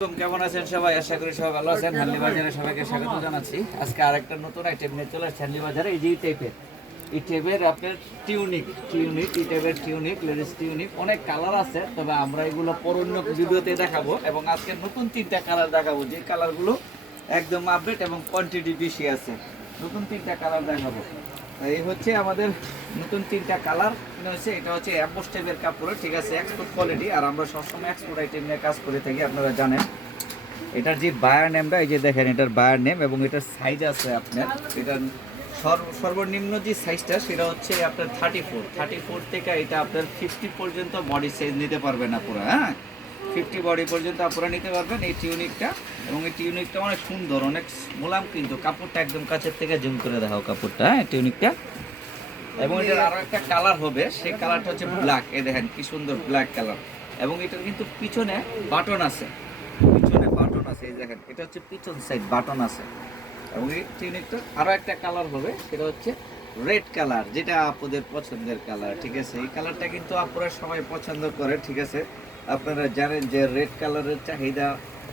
কেমন আছেন সবাই? আশা করি সবাই ভালো আছেন। হান্ডি বাজারে সবাইকে স্বাগত জানাচ্ছি। আজকে আরেকটা নতুন আইটেম নিয়ে চলে আসছে হান্ডি বাজারে। এই যে এই টাইপের আপনার টিউনিক এই টাইপের টিউনিক, লেডিস টিউনিক, অনেক কালার আছে, তবে আমরা এগুলো অন্য ভিডিওতে দেখাবো। এবং আজকে নতুন 3টা কালার দেখাবো, যে কালারগুলো একদম আপডেট এবং কোয়ান্টিটি বেশি আছে। নতুন 3টা কালার দেখাবো। এই হচ্ছে আমাদের নতুন 3টা কালার হচ্ছে। এটা হচ্ছে অ্যাম্বোস টাইপের কাপড়, ঠিক আছে, এক্সপোর্ট কোয়ালিটি। আর আমরা সবসময় এক্সপোর্ট আইটেম নিয়ে কাজ করে থাকি, আপনারা জানেন। এটার যে বায়ার নেমটা, এই যে দেখেন, এটার বায়ার নেম এবং এটার সাইজ আছে আপনার। এটার সর্বনিম্ন যে সাইজটা সেটা হচ্ছে আপনার 34 থেকে এটা আপনার 50 পর্যন্ত বডি সাইজ নিতে পারবেন আপনারা। হ্যাঁ, 50 বডি পর্যন্ত আপনারা নিতে পারবেন এই টিউনিকটা। এবং এই টিউনিকটা অনেক সুন্দর, অনেক মোলাম, কিন্তু কাপড়টা একদম কাছের থেকে জুম করে দেখাও কাপড়টা। হ্যাঁ, টিউনিকটা। এবং এটার আরো একটা কালার হবে, সেই কালারটা হচ্ছে ব্ল্যাক। এই দেখেন কি সুন্দর ব্ল্যাক কালার। এবং এটার কিন্তু পিছনে বাটন আছে, এই দেখেন, এটা হচ্ছে পিছন সাইড বাটন আছে। এবং এই টিউনিকটা আরো একটা কালার হবে, সেটা হচ্ছে রেড কালার, যেটা আপনাদের পছন্দের কালার, ঠিক আছে। এই কালারটা কিন্তু আপনারা সবাই পছন্দ করে, ঠিক আছে। আপনারা জানেন যে রেড কালারের চাহিদা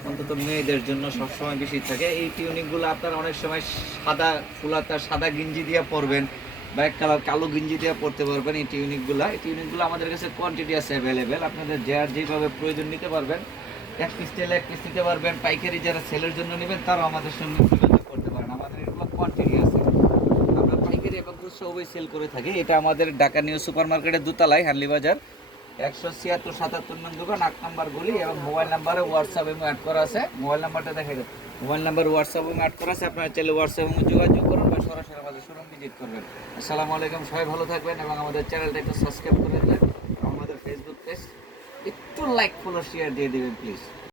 অন্তত মেয়েদের জন্য সবসময় বেশি থাকে। এই টিউনিকগুলো আপনারা অনেক সময় সাদা ফুলাতা সাদা গিঞ্জি দিয়ে পরবেন, বা এক কালার কালো গিঞ্জি দিয়ে পরতে পারবেন। এই টিউনিকগুলো আমাদের কাছে কোয়ান্টিটি আছে অ্যাভেলেবেল। আপনাদের যেভাবে প্রয়োজন নিতে পারবেন। এক পিস তেলে এক পিস নিতে পারবেন। পাইকারি যারা সেলের জন্য নেবেন তারাও আমাদের সঙ্গে যোগাযোগ করতে পারেন। আমাদের এগুলো কোয়ান্টিটি আছে, আমরা পাইকারি এবং খুচরা উভয় সেল করে থাকি। এটা আমাদের ঢাকা নিউ সুপার মার্কেটের দোতলায়, হান্ডি বাজার 176-77 নং দোকান, 8 নম্বর গলি। এবং মোবাইল নাম্বারে হোয়াটসঅ্যাপ এবং অ্যাড করা আছে। মোবাইল নাম্বারটা দেখাই দেন। মোবাইল নাম্বার হোয়াটসঅ্যাপ এবং অ্যাড করা আছে। আপনারা চাইলে হোয়াটসঅ্যাপ এবং যোগাযোগ করুন বা সরাসরি আমাদের শোরুম ভিজিট করবেন। আসসালামু আলাইকুম, সবাই ভালো থাকবেন এবং আমাদের চ্যানেলটা একটু সাবস্ক্রাইব করে দেন। আমাদের ফেসবুক পেজ একটু লাইক, ফলো, শেয়ার দিয়ে দেবেন প্লিজ।